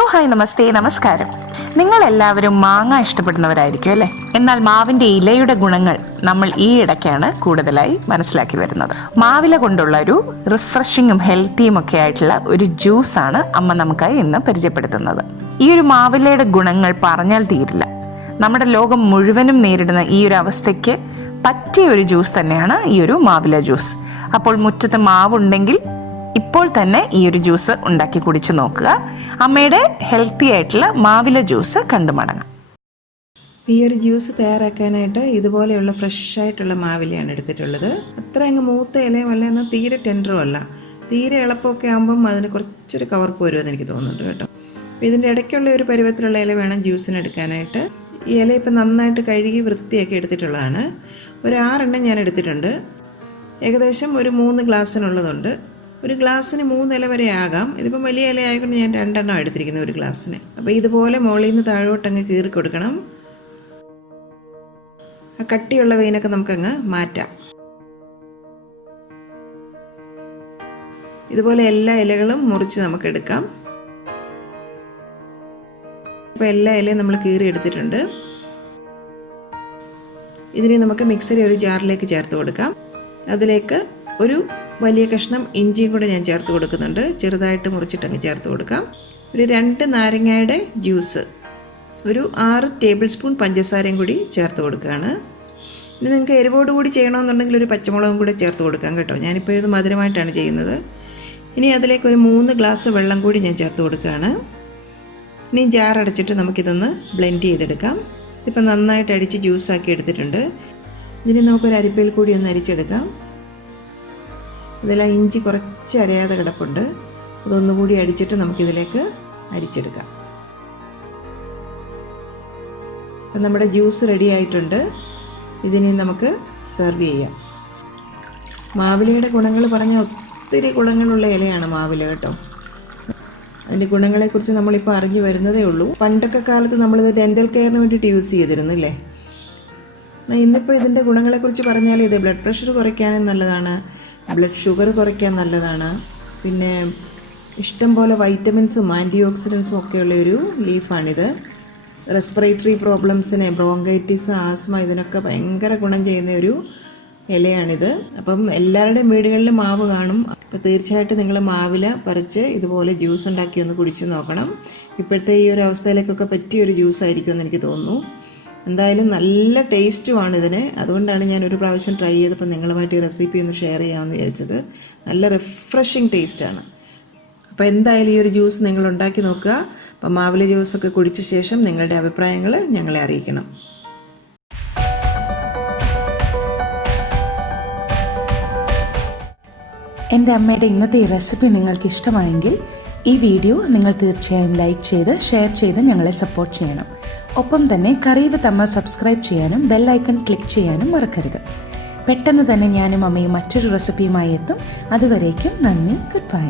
Hello hi നമസ്തേ നമസ്കാരം. നിങ്ങളെല്ലാവരും മാങ്ങ ഇഷ്ടപ്പെടുന്നവരായിരിക്കും അല്ലേ? എന്നാൽ മാവിൻ്റെ ഇലയുടെ ഗുണങ്ങൾ നമ്മൾ ഈ ഇടയ്ക്കാണ് കൂടുതലായി മനസ്സിലാക്കി വരുന്നത്. മാവില കൊണ്ടുള്ള ഒരു റിഫ്രഷിങ്ങും ഹെൽത്തിയും ഒക്കെ ആയിട്ടുള്ള ഒരു ജ്യൂസാണ് അമ്മ നമുക്കായി ഇന്ന് പരിചയപ്പെടുത്തുന്നത്. ഈ ഒരു മാവിലയുടെ ഗുണങ്ങൾ പറഞ്ഞാൽ തീരില്ല. നമ്മുടെ ലോകം മുഴുവനും നേരിടുന്ന ഈ ഒരു അവസ്ഥയ്ക്ക് പറ്റിയ ഒരു ജ്യൂസ് തന്നെയാണ് ഈ ഒരു മാവില ജ്യൂസ്. അപ്പോൾ മുറ്റത്ത് മാവുണ്ടെങ്കിൽ ഇപ്പോൾ തന്നെ ഈ ഒരു ജ്യൂസ് ഉണ്ടാക്കി കുടിച്ചു നോക്കുക. അമ്മയുടെ ഹെൽത്തി ആയിട്ടുള്ള മാവില ജ്യൂസ് കണ്ടു മടങ്ങാം. ഈ ഒരു ജ്യൂസ് തയ്യാറാക്കാനായിട്ട് ഇതുപോലെയുള്ള ഫ്രഷ് ആയിട്ടുള്ള മാവിലയാണ് എടുത്തിട്ടുള്ളത്. അത്ര അങ്ങ് മൂത്ത ഇലയുമല്ല, എന്നാൽ തീരെ ടെൻഡറും അല്ല. തീരെ എളുപ്പമൊക്കെ ആകുമ്പം അതിന് കുറച്ചൊരു കവർപ്പ് വരുമെന്ന് എനിക്ക് തോന്നുന്നുണ്ട് കേട്ടോ. അപ്പോൾ ഇതിൻ്റെ ഇടയ്ക്കുള്ള ഒരു പരുവത്തിലുള്ള ഇല വേണം ജ്യൂസിന് എടുക്കാനായിട്ട്. ഈ ഇല ഇപ്പം നന്നായിട്ട് കഴുകി വൃത്തിയാക്കി എടുത്തിട്ടുള്ളതാണ്. ഒരു 6 എണ്ണം ഞാൻ എടുത്തിട്ടുണ്ട്. ഏകദേശം ഒരു 3 ഗ്ലാസ്സിനുള്ളതുണ്ട്. ഒരു ഗ്ലാസ്സിന് 3 ഇല വരെ ആകാം. ഇതിപ്പം വലിയ ഇല ആയതുകൊണ്ട് ഞാൻ 2 എണ്ണം എടുത്തിരിക്കുന്നത് ഒരു ഗ്ലാസ്സിന്. അപ്പോൾ ഇതുപോലെ മുകളിൽ നിന്ന് താഴോട്ടങ്ങ് കീറി കൊടുക്കണം. ആ കട്ടിയുള്ള വെയിനൊക്കെ നമുക്കങ്ങ് മാറ്റാം. ഇതുപോലെ എല്ലാ ഇലകളും മുറിച്ച് നമുക്ക് എടുക്കാം. അപ്പോൾ എല്ലാ ഇലയും നമ്മൾ കീറി എടുത്തിട്ടുണ്ട്. ഇതിനെ നമുക്ക് മിക്സിയുടെ ഒരു ജാറിലേക്ക് ചേർത്ത് കൊടുക്കാം. അതിലേക്ക് ഒരു വലിയ കഷ്ണം ഇഞ്ചിയും കൂടെ ഞാൻ ചേർത്ത് കൊടുക്കുന്നുണ്ട്. ചെറുതായിട്ട് മുറിച്ചിട്ടങ്ങ് ചേർത്ത് കൊടുക്കാം. ഒരു 2 നാരങ്ങയുടെ ജ്യൂസ്, ഒരു 6 ടേബിൾ സ്പൂൺ പഞ്ചസാരയും കൂടി ചേർത്ത് കൊടുക്കുകയാണ്. ഇനി നിങ്ങൾക്ക് എരിവോട് കൂടി ചെയ്യണമെന്നുണ്ടെങ്കിൽ ഒരു പച്ചമുളകും കൂടെ ചേർത്ത് കൊടുക്കാം കേട്ടോ. ഞാനിപ്പോൾ ഇത് മധുരമായിട്ടാണ് ചെയ്യുന്നത്. ഇനി അതിലേക്ക് ഒരു 3 ഗ്ലാസ് വെള്ളം കൂടി ഞാൻ ചേർത്ത് കൊടുക്കുകയാണ്. ഇനി ജാർ അടച്ചിട്ട് നമുക്കിതൊന്ന് ബ്ലെൻഡ് ചെയ്തെടുക്കാം. ഇതിപ്പോൾ നന്നായിട്ട് അടിച്ച് ജ്യൂസാക്കി എടുത്തിട്ടുണ്ട്. ഇതിന് നമുക്കൊരു അരിപ്പയിൽ കൂടി ഒന്ന് അരിച്ചെടുക്കാം. ഇതിൽ ഇഞ്ചി കുറച്ച് അരയാതെ കിടപ്പുണ്ട്. അതൊന്നുകൂടി അടിച്ചിട്ട് നമുക്കിതിലേക്ക് അരിച്ചെടുക്കാം. അപ്പം നമ്മുടെ ജ്യൂസ് റെഡി ആയിട്ടുണ്ട്. ഇതിനെ നമുക്ക് സെർവ് ചെയ്യാം. മാവിലയുടെ ഗുണങ്ങൾ പറഞ്ഞാൽ ഒത്തിരി ഗുണങ്ങളുള്ള ഇലയാണ് മാവില കേട്ടോ. അതിൻ്റെ ഗുണങ്ങളെക്കുറിച്ച് നമ്മളിപ്പോൾ അറിഞ്ഞു വരുന്നതേ ഉള്ളൂ. പണ്ടൊക്കെ കാലത്ത് നമ്മളിത് ഡെൻ്റൽ കെയറിന് വേണ്ടിയിട്ട് യൂസ് ചെയ്തിരുന്നില്ലേ. ഇന്നിപ്പോൾ ഇതിൻ്റെ ഗുണങ്ങളെക്കുറിച്ച് പറഞ്ഞാൽ ഇത് ബ്ലഡ് പ്രഷർ കുറയ്ക്കാനും നല്ലതാണ്, ബ്ലഡ് ഷുഗർ കുറയ്ക്കാൻ നല്ലതാണ്. പിന്നെ ഇഷ്ടം പോലെ വൈറ്റമിൻസും ആൻറ്റിയോക്സിഡൻസും ഒക്കെയുള്ള ഒരു ലീഫാണിത്. റെസ്പിറേറ്ററി പ്രോബ്ലംസിന്, ബ്രോങ്കൈറ്റിസ്, ആസ്മ, ഇതിനൊക്കെ ഭയങ്കര ഗുണം ചെയ്യുന്ന ഒരു ഇലയാണിത്. അപ്പം എല്ലാവരുടെയും വീടുകളിൽ മാവ് കാണും. അപ്പോൾ തീർച്ചയായിട്ടും നിങ്ങൾ മാവില പറിച്ച് ഇതുപോലെ ജ്യൂസ് ഉണ്ടാക്കി ഒന്ന് കുടിച്ച് നോക്കണം. ഇപ്പോഴത്തെ ഈ ഒരു അവസ്ഥയിലേക്കൊക്കെ പറ്റിയൊരു ജ്യൂസായിരിക്കുമെന്ന് എനിക്ക് തോന്നുന്നു. എന്തായാലും നല്ല ടേസ്റ്റുമാണ് ഇതിന്. അതുകൊണ്ടാണ് ഞാൻ ഒരു പ്രാവശ്യം ട്രൈ ചെയ്തപ്പോൾ നിങ്ങളുമായിട്ട് ഈ റെസിപ്പി ഒന്ന് ഷെയർ ചെയ്യാമെന്ന് വിചാരിച്ചത്. നല്ല റിഫ്രഷിങ് ടേസ്റ്റാണ്. അപ്പോൾ എന്തായാലും ഈ ഒരു ജ്യൂസ് നിങ്ങൾ ഉണ്ടാക്കി നോക്കുക. അപ്പോൾ മാവില ജ്യൂസൊക്കെ കുടിച്ച ശേഷം നിങ്ങളുടെ അഭിപ്രായങ്ങൾ ഞങ്ങളെ അറിയിക്കണം. എൻ്റെ അമ്മയുടെ ഇന്നത്തെ ഈ റെസിപ്പി നിങ്ങൾക്ക് ഇഷ്ടമായെങ്കിൽ ഈ വീഡിയോ നിങ്ങൾ തീർച്ചയായും ലൈക്ക് ചെയ്ത് ഷെയർ ചെയ്ത് ഞങ്ങളെ സപ്പോർട്ട് ചെയ്യണം. ഒപ്പം തന്നെ കറി വിത്ത് അമ്മ സബ്സ്ക്രൈബ് ചെയ്യാനും ബെൽ ഐക്കൺ ക്ലിക്ക് ചെയ്യാനും മറക്കരുത്. പെട്ടെന്ന് തന്നെ ഞാനും അമ്മയും മറ്റൊരു റെസിപ്പിയുമായി എത്തും. അതുവരേക്കും നന്ദി. Good bye.